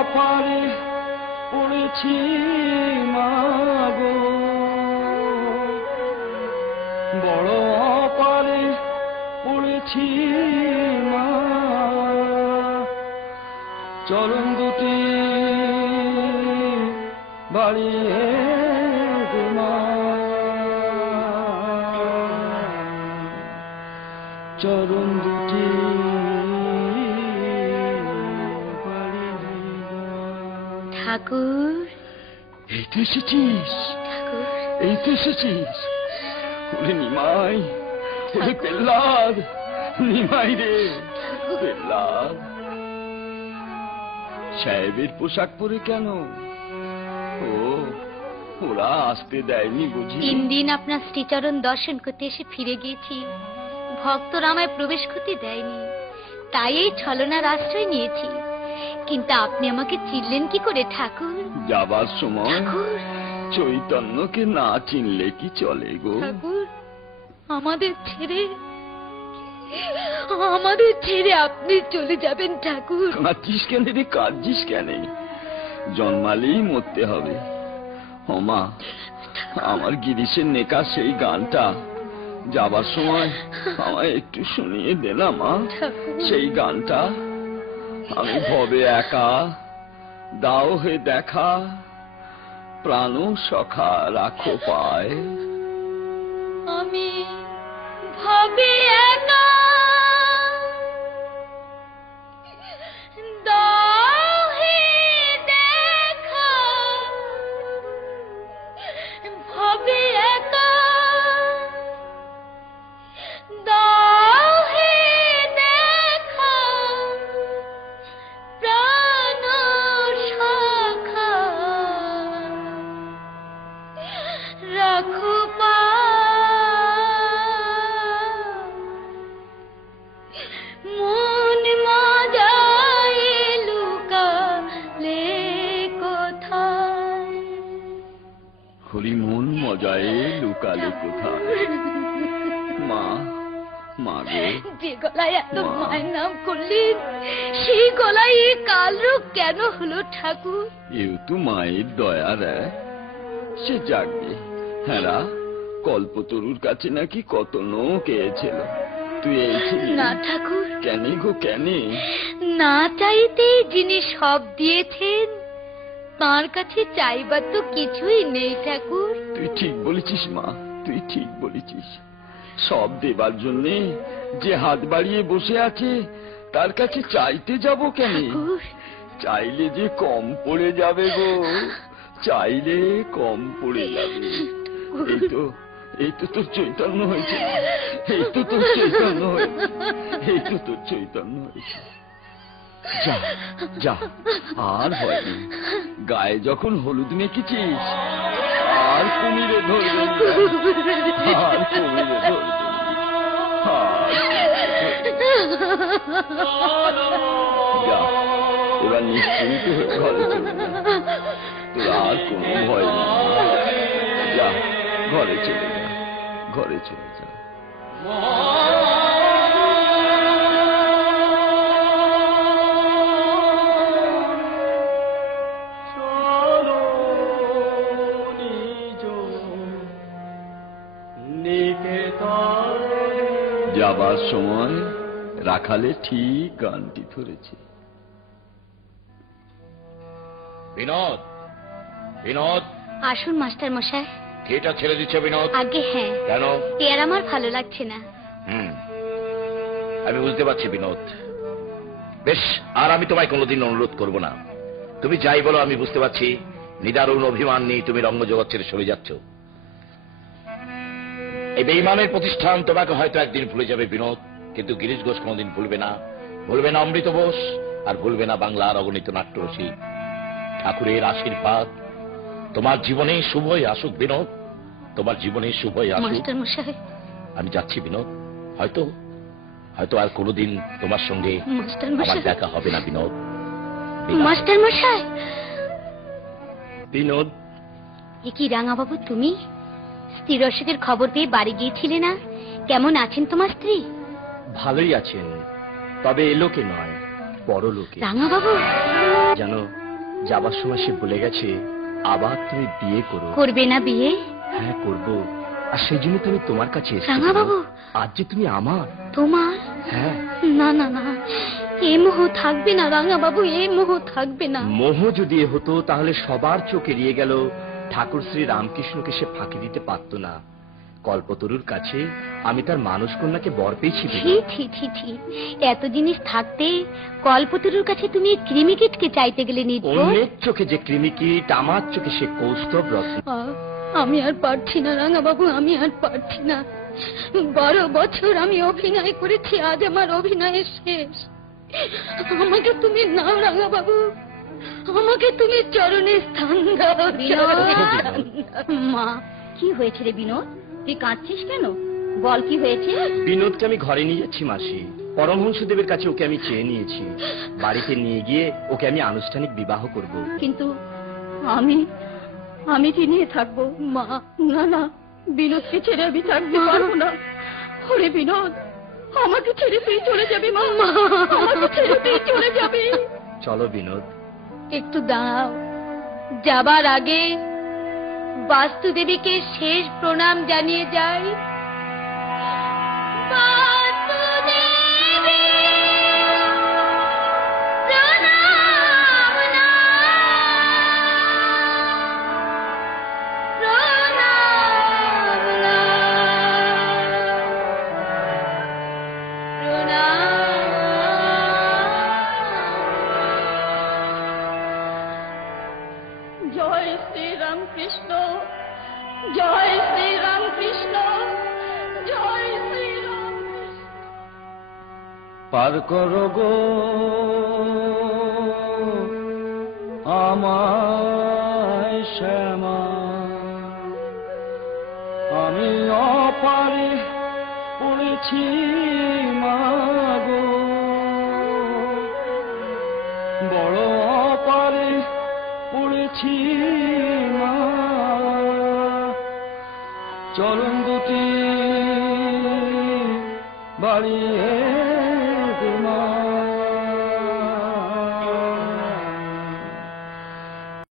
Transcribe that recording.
অপারে পড়েছি মাগো, বড় অপারে পড়েছি মা, চরণ দুটি বাড়িয়ে দে মা, চরণ দুটি বাড়িয়ে দে। ঠাকুর, এই তো এসেছিস, ঠাকুর, এই তো এসেছিস। ওরে নিমাই, ওরে পেল্লাদ, নিমাই রে পেল্লাদ। সাহেবের পোশাক পরে কেন? ও, ওরা আসতে দেয়নি বুঝি? 3 দিন আপনার শ্রীচরণ দর্শন করতে এসে ফিরে গিয়েছি, ভক্তরা আমায় প্রবেশ করতে দেয়নি, তাই এই ছলনার আশ্রয় নিয়েছি। কিন্তু আপনি আমাকে চিনলেন কি করে ঠাকুর? যাবার সময় ঠাকুর, চৈতন্যকে না চিনলে কি চলে গো? ঠাকুর, আমাদের ছেড়ে আপনি চলে যাবেন ঠাকুর? কাঁদছিস কেন রে, কাঁদছিস কেন? জন্মালেই মরতে হবে। ওমা, আমার গিরিশের নেকা সেই গানটা যাবার সময় আমায় একটু শুনিয়ে দে না মা। সেই গানটা, আমি ভবে একা, দাও হে দেখা, প্রাণ সখা রাখো পায়। আমি ভবে একা, দাও হে দেখা, ভবে একা, দাও হে দেখা, প্রাণ সখা রাখো মন মজায় লুকালে কোথায়? হরি মন মজায় লুকালে কোথায়? মা, মা গো, যে গলায় এত মায়ের নাম করলেন, সেই গলায় এই কাল রোগ কেন হলো ঠাকুর? এও তো মায়ের দয়া রে। সে জাগবে। হ্যাঁ, কল্পতরুর কাছে নাকি কত লোক এসেছিল, তুই এইছিলি না ঠাকুর, কেন গো, কেন? না চাইতে যিনি সব দিয়েছেন, তার কাছে চাইবার তো কিছুই নেই ঠাকুর। তুই ঠিক বলেছিস মা, তুই ঠিক বলেছিস। সব দেবার জন্যে যে হাত বাড়িয়ে বসে আছে, তার কাছে চাইতে যাব কেন? ঠাকুর, চাইলে যে কম পড়ে যাবে গো, চাইলে কম পড়ে যাবে। এই তো তোর চৈতন্য হয়েছে, এই তো তোর চৈতন্য হয়েছে, এই তো তোর চৈতন্য হয়েছে। যা যা, আর ভয় নেই। গায়ে যখন হলুদ মেখেছিস, আর কুমিরে ধরবে না, আর কুমিরে ধরবে না। যা, এবার নিশ্চিন্ত হয়ে ঘরে চলে যা, তোর আর কোনো ভয় নেই। যা, ঘরে চলে যা, ঘরে চলে যা। যাবার সময় রাখালে ঠিক গানটি ধরেছে। বিনোদ, বিনোদ, আসুন মাস্টার মশাই। থিয়েটার ছেড়ে দিচ্ছ বিনোদ? আগে হ্যাঁ। কেন? এর আমার ভালো লাগছে না। আমি বুঝতে পারছি বিনোদ। বেশ, আর আমি তোমায় কোনোদিন অনুরোধ করব না। তুমি যাই বলো, আমি বুঝতে পারছি নিদারুণ অভিমান নিয়ে তুমি রঙ্গজগৎ ছেড়ে সরে যাচ্ছ। এই বেঈমানের প্রতিষ্ঠান তোমাকে হয়তো একদিন ভুলে যাবে বিনোদ, কিন্তু গিরিশ ঘোষ কোনোদিন ভুলবে না। ভুলবে না অমৃত বোস, আর ভুলবে না বাংলার অগণিত নাট্যরসিক। ঠাকুরের আশীর্বাদ তোমার জীবনে শুভই আসুক বিনোদ, তোমার জীবনে শুভই আসুক। মাস্টার মশাই, আমি যাচ্ছি বিনোদ। হয়তো হয়তো আর কোনোদিন তোমার সঙ্গে আমার দেখা হবে না বিনোদ। মাস্টার মশাই। বিনোদ, এ কি রাঙাবাবু, তুমি স্ত্রীর অসুখের খবর পেয়ে বাড়ি গিয়েছিলে না? কেমন আছেন তোমার স্ত্রী? ভালোই আছেন, তবে এলোকে নয়, পরলোকে। রাঙাবাবু, জানো যাবার সময় সে বলে গেছে আবার তুমি বিয়ে করো। করবে না বিয়ে? হ্যাঁ করব, আর সেই জন্য তুমি তোমার কাছে এসেছি। রাঙা বাবু, আজ যে তুমি আমার। তোমার? হ্যাঁ। না না না, এ মোহ থাকবে না রাঙা বাবু, এ মোহ থাকবে না। মোহ যদি এ হতো তাহলে সবার চোখ এড়িয়ে গেল ঠাকুর শ্রী রামকৃষ্ণকে সে ফাঁকি দিতে পারত না। কল্পতরুর কাছে আমি তার মানস কন্যাকে বর পেয়েছি। ছি ছি ছি ছি, এত জিনিস থাকতে কল্পতরুর কাছে তুমি কৃমিকীটকে চাইতে গেলে নির্বোধ। অন্যের চোখে যে কৃমিকীট, আমার চোখে সে কৌস্তব রত্ন। আমি আর পারছি না রাঙা বাবু, আমি আর পারছি না। 12 বছর আমি অভিনয় করেছি, আজ আমার অভিনয়ের শেষ। আমাকে তুমি নাও রাঙা বাবু, আমাকে তুমি চরণে স্থান দাও। মা, কি হয়েছে রে বিনোদ? তুই কাঁদছিস কেন? বল কি হয়েছে? বিনোদকে আমি ঘরে নিয়ে যাচ্ছি মাসি। পরমহংসদেবের কাছে ওকে আমি চেয়ে নিয়েছি। বাড়িতে নিয়ে গিয়ে ওকে আমি আনুষ্ঠানিক বিবাহ করব। কিন্তু আমি কি নিয়ে থাকবো? মা, না না, বিনোদকে ছেড়ে আমি থাকতে পারবো না। ওরে বিনোদ, আমাকে ছেড়ে তুই চলে যাবি? মা, আমাকে ছেড়ে তুই চলে যাবি? চলো বিনোদ। একটু দাঁড়াও, যাবার আগে বাস্তুদেবীকে শেষ প্রণাম জানিয়ে যাই। জয় শ্রী রামকৃষ্ণ, জয় শ্রী রামকৃষ্ণ, জয় শ্রী রামকৃষ্ণ। পার করো গো আমায় শ্যামা, আমি অপারে পড়েছি মাগো, বড় অপারে পড়েছি মা। চরণ দুটি বাড়িয়ে